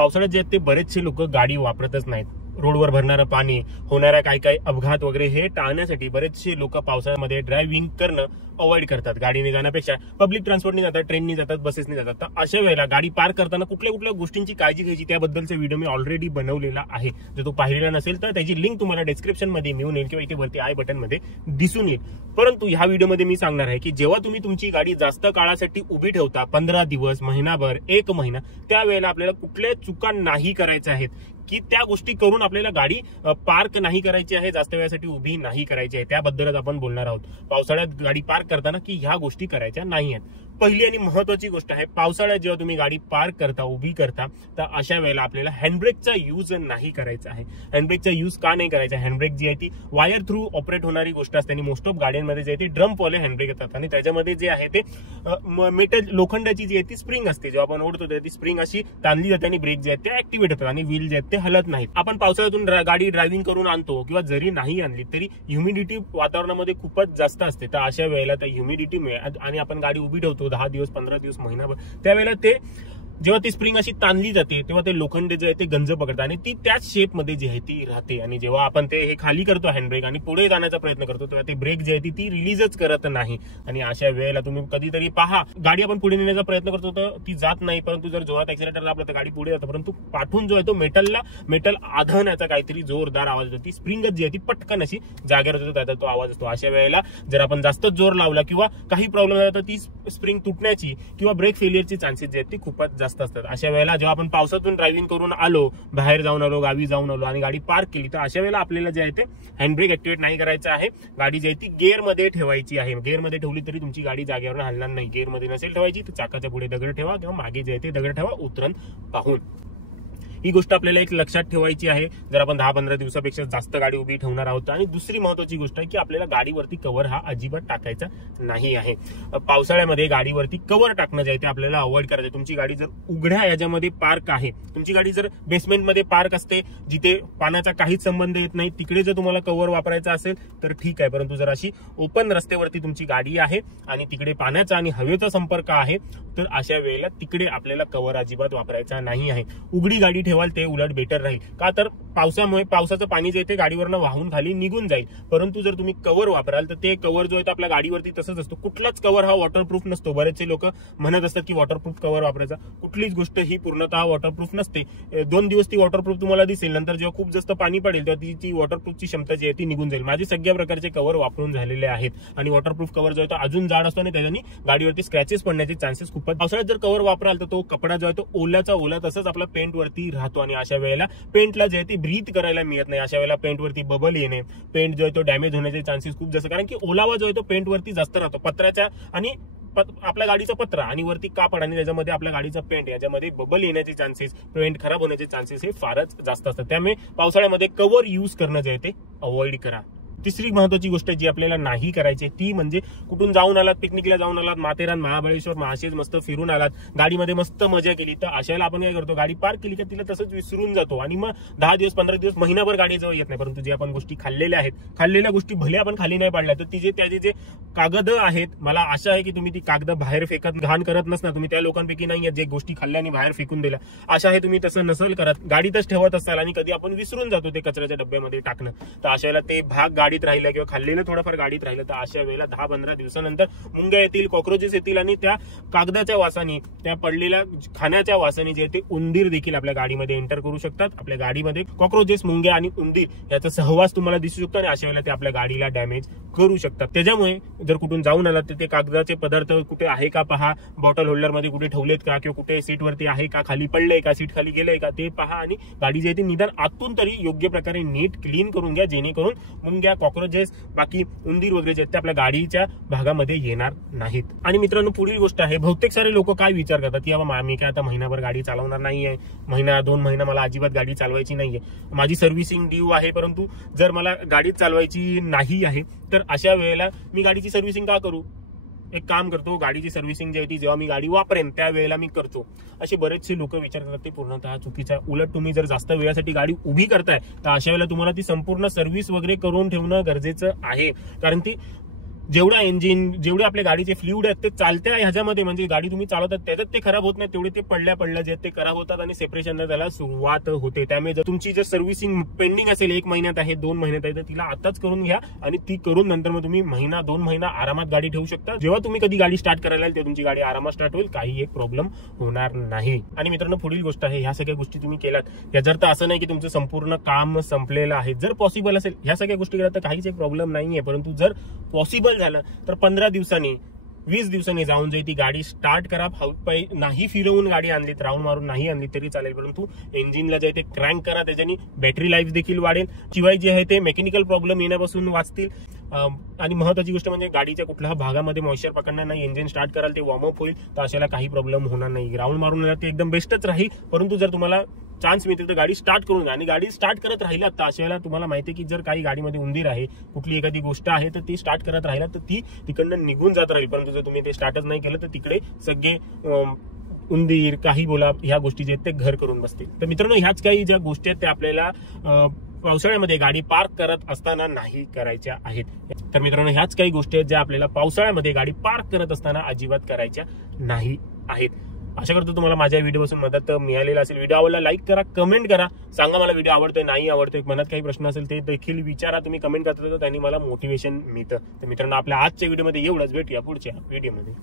पावसाळ्यात जे आहेत ते बरेचसे लोक गाडी वापरतच नाहीत. रोडवर भरणारं पाणी, होणाऱ्या काही अपघात वगैरे हे टाळण्यासाठी बरेचसे लोक पावसाळ्यामध्ये ड्रायव्हिंग करणं अवॉइड करतात. गाडीने जाण्यापेक्षा पब्लिक ट्रान्सपोर्टने जातात, ट्रेननी जातात, बसेसने जातात. तर अशा वेळेला गाडी पार्क करताना कुठल्या कुठल्या गोष्टींची काळजी घ्यायची त्याबद्दलचा व्हिडिओ मी ऑलरेडी बनवलेला आहे. जर तो पाहिलेला नसेल तर त्याची लिंक तुम्हाला डिस्क्रिप्शन मध्ये मिळून येईल किंवा इथे वरती आय बटन मध्ये दिसून येईल. परंतु ह्या व्हिडिओमध्ये मी सांगणार आहे की जेव्हा तुम्ही तुमची गाडी जास्त काळासाठी उभी ठेवता, 15 दिवस, महिनाभर, 1 महिना, त्यावेळेला आपल्याला कुठल्या चुका नाही करायच्या आहेत की त्या गोष्टी करून आपल्याला गाडी पार्क नाही करायची आहे, जास्त वेळासाठी उभी नाही करायची आहे, त्याबद्दलच आपण बोलणार आहोत. पावसाळ्यात गाडी पार्क करताना की ह्या गोष्टी करायच्या नाही आहेत. पहिली आणि महत्वाची गोष्ट आहे, पावसाळ्यात जेव्हा तुम्ही गाडी पार्क करता, उभी करता, तर अशा वेळेला आपल्याला हँडब्रेकचा यूज नाही करायचा आहे. हँडब्रेकचा यूज का नाही करायचा? हँडब्रेक जी आहे ती वायर थ्रू ऑपरेट होणारी गोष्ट असते आणि मोस्ट ऑफ गाड्यांमध्ये जे आहे ते ड्रम्पवाले हँडब्रेक येतात आणि त्याच्यामध्ये जे आहे ते मेटल लोखंडाची जी आहे ती स्प्रिंग असते. जेव्हा आपण ओढतो ती स्प्रिंग अशी ताणली जाते आणि ब्रेक जे आहेत ते ऍक्टिव्हेट होतात आणि व्हील जे आहेत ते हलत नाहीत. आपण पावसाळ्यातून गाडी ड्रायव्हिंग करून आणतो किंवा जरी नाही आणली तरी ह्युमिडिटी वातावरणामध्ये खूपच जास्त असते. तर अशा वेळेला त्या ह्युमिडिटीमुळे आणि आपण गाडी उभी ठेवतो 10 दिवस, 15 दिवस, महिनाभर, त्यावेळेला ते जेव्हा ती स्प्रिंग अशी ताणली जाते तेव्हा ते लोखंड जे आहे ते गंज पकडतात आणि ती त्याच शेप मध्ये जी आहे ती राहते. आणि जेव्हा आपण ते हे खाली करतो हँडब्रेक आणि पुढे जाण्याचा प्रयत्न करतो तेव्हा ते ब्रेक जे आहे ती रिलीजच करत नाही. आणि अशा वेळेला तुम्ही कधीतरी पहा, गाडी आपण पुढे नेण्याचा प्रयत्न करतो तर ती जात नाही, परंतु जर जोरात ऍक्सिलेटर दाबला तर गाडी पुढे जाते, परंतु पाठून जो आहे तो मेटल आधवण्याचा काहीतरी जोरदार आवाज येतो. ती स्प्रिंगच जी आहे ती पटकन अशी जागेवर होतो, त्याचा तो आवाज असतो. अशा वेळेला जर आपण जास्त जोर लावला किंवा काही प्रॉब्लेम झाला तर ती स्प्रिंग तुटण्याची किंवा ब्रेक फेलियरची चान्सेस जे आहेत ती खूपच जास्त असतात. अशा वेळेला जेव्हा आपण पावसातून ड्रायव्हिंग करून आलो, बाहेर जाऊन आलो, गावी जाऊन आलो आणि गाडी पार्क केली, तर अशा वेळेला आपल्याला जे आहे ते हँडब्रेक ऍक्टिव्हेट नाही करायचं आहे. गाडी जी आहे ती गिअरमध्ये ठेवायची आहे. गिअरमध्ये ठेवली तरी तुमची गाडी जागेवर हलणार नाही. गिअरमध्ये नसेल ठेवायची तर चाकाच्या पुढे दगड ठेवा किंवा मागे जे आहे ते दगड ठेवा, उतरण पाहून. ही गोष्ट आपल्याला एक लक्षात ठेवायची आहे जर आपण 10-15 दिवसापेक्षा जास्त गाडी उभी ठेवणार आहोत. आणि दुसरी महत्वाची गोष्ट आहे की आपल्याला गाडीवरती कव्हर हा अजिबात टाकायचा नाही आहे. पावसाळ्यामध्ये गाडीवरती कव्हर टाकणं जे आहे ते आपल्याला अवॉइड करायचं. तुमची गाडी जर उघड्या याच्यामध्ये पार्क आहे, तुमची गाडी जर बेसमेंटमध्ये पार्क असते जिथे पाण्याचा काहीच संबंध येत नाही, तिकडे जर तुम्हाला कव्हर वापरायचा असेल तर ठीक आहे. परंतु जर अशी ओपन रस्त्यावरती तुमची गाडी आहे आणि तिकडे पाण्याचा आणि हवेचा संपर्क आहे तर अशा वेळेला तिकडे आपल्याला कव्हर अजिबात वापरायचा नाही आहे. उघडी गाडी ठेवाल ते उलट बेटर राहील. का तर पावसामुळे पावसाचं पाणी जे ते गाडीवरनं वाहून खाली निघून जाईल. परंतु जर तुम्ही कव्हर वापराल तर ते कव्हर जो आहे आपल्या गाडीवरती तसंच असतो. कुठलाच कव्हर हा वॉटरप्रूफ नसतो. बरेचसे लोक म्हणत असतात की वॉटरप्रूफ कव्हर वापरायचा. कुठलीच गोष्ट ही पूर्णतः वॉटरप्रूफ नसते. 2 दिवस ती वॉटरप्रूफ तुम्हाला दिसेल, नंतर जेव्हा खूप जास्त पाणी पडेल तेव्हा ती वॉटरप्रूफची क्षमता जी आहे ती निघून जाईल. माझे सगळ्या प्रकारचे कव्हर वापरून झालेले आहेत आणि वॉटरप्रूफ कव्हर जो आहे तो अजून जाड असतो आणि त्याच्याने गाडीवरती स्क्रॅचेस पडण्याचे चान्सेस खूपच. पावसाळ्यात जर कव्हर वापराल तर तो कपडा जो आहे तो ओल्याचा ओला तसंच आपला पेंट वरती राहतो आणि अशा वेळेला पेंटला जे आहे ती ब्रीथ करायला मिळत नाही. अशा वेळेला पेंट वरती बबल येणे, पेंट जो आहे तो डॅमेज होण्याचे चान्सेस खूप जास्त, कारण की ओलावा जो आहे तो पेंट वरती जास्त राहतो. पत्र्याच्या आणि आपल्या गाडीचा पत्रा आणि वरती कापड आणि त्याच्यामध्ये आपल्या गाडीचा पेंट याच्यामध्ये बबल येण्याचे चान्सेस, पेंट खराब होण्याचे चान्सेस हे फारच जास्त असतात. त्यामुळे पावसाळ्यामध्ये कव्हर यूज करणं जे आहे ते अवॉइड करा. तिसरी महत्वाची गोष्ट जी आपल्याला नाही करायची ती म्हणजे कुठून जाऊन आलात, पिकनिकला जाऊन आलात, माथेरान, महाबळेश्वर, माळशेज मस्त फिरून आलात, गाडीमध्ये मस्त मजा केली, तर अशाला आपण काय करतो, गाडी पार्क केली का तिला तसंच विसरून जातो आणि मग 10 दिवस, 15 दिवस, महिनाभर गाडी जवळ येत नाही. परंतु जे आपण गोष्टी खाल्लेल्या आहेत, खाल्लेल्या गोष्टी भले आपण खाली नाही पाडल्या तर त्याचे जे कागद आहेत, मला आशा आहे की तुम्ही ती कागद बाहेर फेकत घाण करत नसणार. तुम्ही त्या लोकांपैकी नाही आहेत जे गोष्टी खाल्ल्याने बाहेर फेकून दिल्या. आशा आहे तुम्ही तसं नसल करत, गाडीतच ठेवत असाल आणि कधी आपण विसरून जातो ते कचऱ्याच्या डब्यामध्ये टाकणं. तर अशाला ते भाग गाडीत राहिलं किंवा खाल्लेलं थोडंफार गाडीत राहिलं तर अशा वेळेला 10-15 दिवसानंतर मुंग्या येतील, कॉक्रोचेस येतील आणि त्या कागदाच्या वासाने, त्या पडलेल्या खाण्याच्या वासाने जे ते उंदीर देखील आपल्या गाडीमध्ये एंटर करू शकतात. आपल्या गाडीमध्ये कॉक्रोचेस, मुंग्या आणि उंदीर याचा सहवास तुम्हाला दिसू शकतो आणि अशा वेळेला ते आपल्या गाडीला डॅमेज करू शकतात. त्याच्यामुळे जर कुठून जाऊन आलात तर ते कागदाचे पदार्थ कुठे आहे का पहा, बॉटल होल्डर मध्ये कुठे ठेवलेत का किंवा कुठे सीट वरती आहे का, खाली पडलंय का, सीट खाली गेलंय का ते पहा आणि गाडी जे ती निदान आतून तरी योग्य प्रकारे नीट क्लीन करून घ्या, जेणेकरून मुंग्या, कॉक्रोचेस, बाकी उंदीर वगैरे जे आहेत ते आपल्या गाडीच्या भागामध्ये येणार नाहीत. आणि मित्रांनो, पुढील गोष्ट आहे, बहुतेक सारे लोक काय विचार करतात की बाबा मी काय आता महिनाभर गाडी चालवणार नाहीये, महिना 2 महिना मला अजिबात गाडी चालवायची नाहीये, माझी सर्व्हिसिंग ड्यू आहे, परंतु जर मला गाडी चालवायची नाही आहे तर अशा वेळेला मी गाडीची सर्व्हिसिंग का करू? एक काम करतो, गाडीची सर्व्हिसिंग जी आहे ती जेव्हा मी गाडी वापरेन त्यावेळेला मी करतो. असे बरेचसे लोक विचार करतात, ते पूर्णतः चुकीचं आहे. उलट तुम्ही जर जास्त वेळासाठी गाडी उभी करताय तर अशा वेळेला तुम्हाला ती संपूर्ण सर्व्हिस वगैरे करून ठेवणं गरजेचं आहे. कारण ती जेवढा इंजिन, जेवढे आपल्या गाडीचे फ्लुइड आहेत ते चालत्या ह्याच्यामध्ये, म्हणजे गाडी तुम्ही चालवतात त्याच्यात ते खराब होत नाही, तेवढे ते पडल्या जे ते खराब होतात आणि सेपरेशनला त्याला सुरुवात होते. त्यामुळे जर तुमची जर सर्व्हिसिंग पेंडिंग असेल 1 महिन्यात आहे, 2 महिन्यात आहे, तर तिला आताच करून घ्या आणि ती करून नंतर मग तुम्ही महिना 2 महिना आरामात गाडी ठेवू शकता. जेव्हा तुम्ही कधी गाडी स्टार्ट करायला तेव्हा तुमची गाडी आरामात स्टार्ट होईल, काही एक प्रॉब्लेम होणार नाही. आणि मित्रांनो, पुढील गोष्ट आहे, ह्या सगळ्या गोष्टी तुम्ही केलात याचा अर्थ असं नाही की तुमचं संपूर्ण काम संपलेलं आहे. जर पॉसिबल असेल ह्या सगळ्या गोष्टी केल्या तर काहीच एक प्रॉब्लेम नाहीये, परंतु जर पॉसिबल झालं तर 15 दिवसांनी 20 दिवसांनी जाऊन ती गाडी स्टार्ट करा. पायी नाही फिरवून गाडी आणलीत, राऊंड मारून नाही आणली तरी चालेल, परंतु इंजिनला जे ते क्रँक करा, त्याच्यानी बॅटरी लाईफ देखील वाढेल, शिवाय जे आहे ते मेकॅनिकल प्रॉब्लेम येण्यापासून वाचतील. आणि महत्वाची गोष्ट म्हणजे गाडीच्या कुठल्याही भागामध्ये मॉइश्चर पकडणार नाही. इंजिन स्टार्ट कराल ते वॉर्मअप होईल, तर अशाला काही प्रॉब्लेम होणार नाही. राऊंड मारून ते एकदम बेस्टच राहील, परंतु जर तुम्हाला चान्स मिळतील तर गाडी स्टार्ट करून घ्या. आणि गाडी स्टार्ट करत राहिला तर अशा वेळेला तुम्हाला माहिती आहे की जर काही गाडीमध्ये उंदीर आहे, कुठली एखादी गोष्ट आहे, तर ती स्टार्ट करत राहिला तर ती तिकडनं निघून जात राहील. परंतु जर तुम्ही ते स्टार्टच नाही केलं तर तिकडे सगळे उंदीर काही बोला ह्या गोष्टी जे आहेत ते घर करून बसतील. तर मित्रांनो, ह्याच काही ज्या गोष्टी आहेत त्या आपल्याला पावसाळ्यामध्ये गाडी पार्क करत असताना नाही करायच्या आहेत. तर मित्रांनो, ह्याच काही गोष्टी आहेत ज्या आपल्याला पावसाळ्यामध्ये गाडी पार्क करत असताना अजिबात करायच्या नाही आहेत. आशा करतो तुम्हाला माझ्या व्हिडिओपासून मदत मिळालेली असेल. व्हिडिओ आवडला लाईक करा, कमेंट करा, सांगा मला व्हिडिओ आवडतोय नाही आवडतोय. मनात काही प्रश्न असेल ते देखील विचारा, तुम्ही कमेंट करता तर त्यांनी मला मोटिवेशन मिळतं. तर मित्रांनो, आपल्या आजच्या व्हिडिओमध्ये एवढंच. भेटूया पुढच्या व्हिडिओमध्ये.